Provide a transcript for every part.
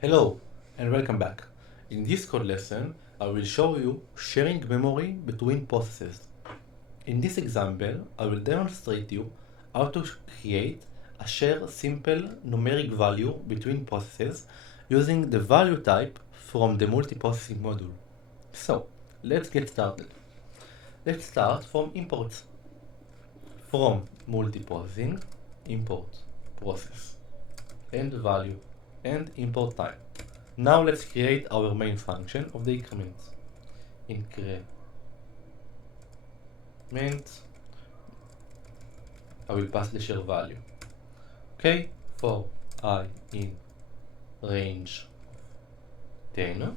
Hello and welcome back. In this code lesson, I will show you sharing memory between processes. In this example, I will demonstrate you how to create a share simple numeric value between processes using the value type from the multiprocessing module. So, let's get started. Let's start from imports. From multiprocessing, import process and value and import time. Now let's create our main function of the increment. Increment. I will pass the share value. Okay, for I in range 10,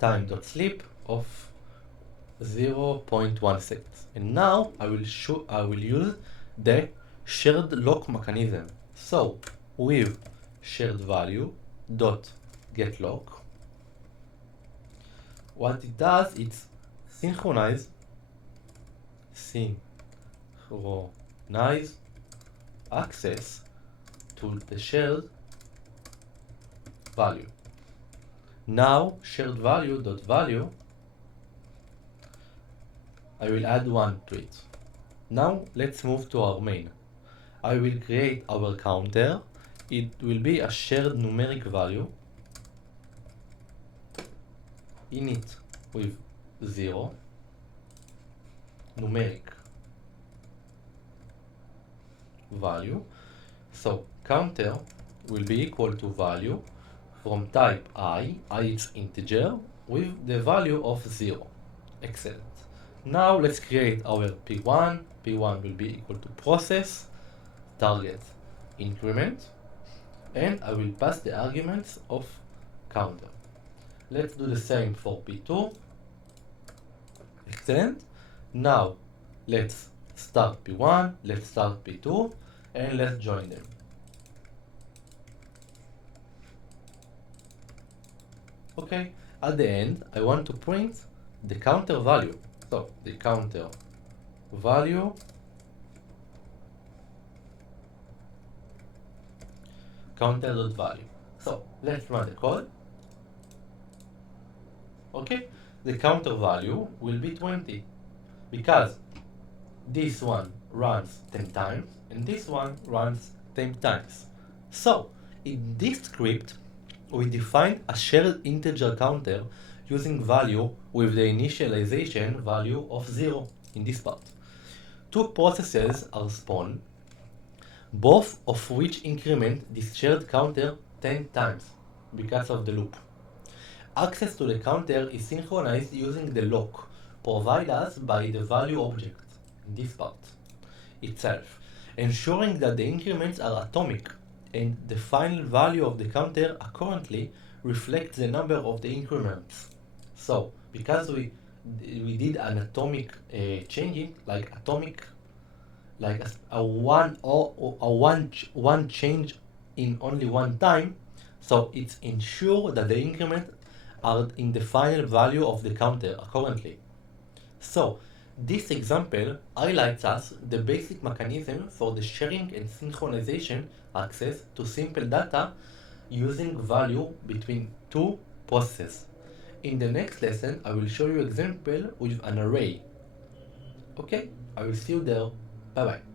time.sleep of 0.1 seconds. And now I will use the shared lock mechanism. So with shared value dot get lock, what it does, it's synchronize access to the shared value. Now shared value dot value, I will add 1 to it. Now let's move to our main. I will create our counter. It will be a shared numeric value init with 0 numeric value. So counter will be equal to value from type I is integer with the value of 0. Excellent. Now let's create our P1. P1 will be equal to process target increment, and I will pass the arguments of counter. Let's do the same for P2. Excellent. Now let's start P1, let's start P2, and let's join them. Okay, at the end I want to print the counter value. So the counter value counter.value. So let's run the code. Okay, the counter value will be 20 because this one runs 10 times and this one runs 10 times. So in this script, we define a shared integer counter using value with the initialization value of 0 in this part. Two processes are spawned, both of which increment this shared counter 10 times because of the loop. Access to the counter is synchronized using the lock provided us by the value object in this part itself, ensuring that the increments are atomic and the final value of the counter accurately reflects the number of the increments. So because we did an atomic changing, like atomic, like a one change in only one time, so it's ensure that the increment are in the final value of the counter currently. So this example highlights us the basic mechanism for the sharing and synchronization access to simple data using value between two processes. In the next lesson, I will show you example with an array. Okay, I will see you there. Bye bye.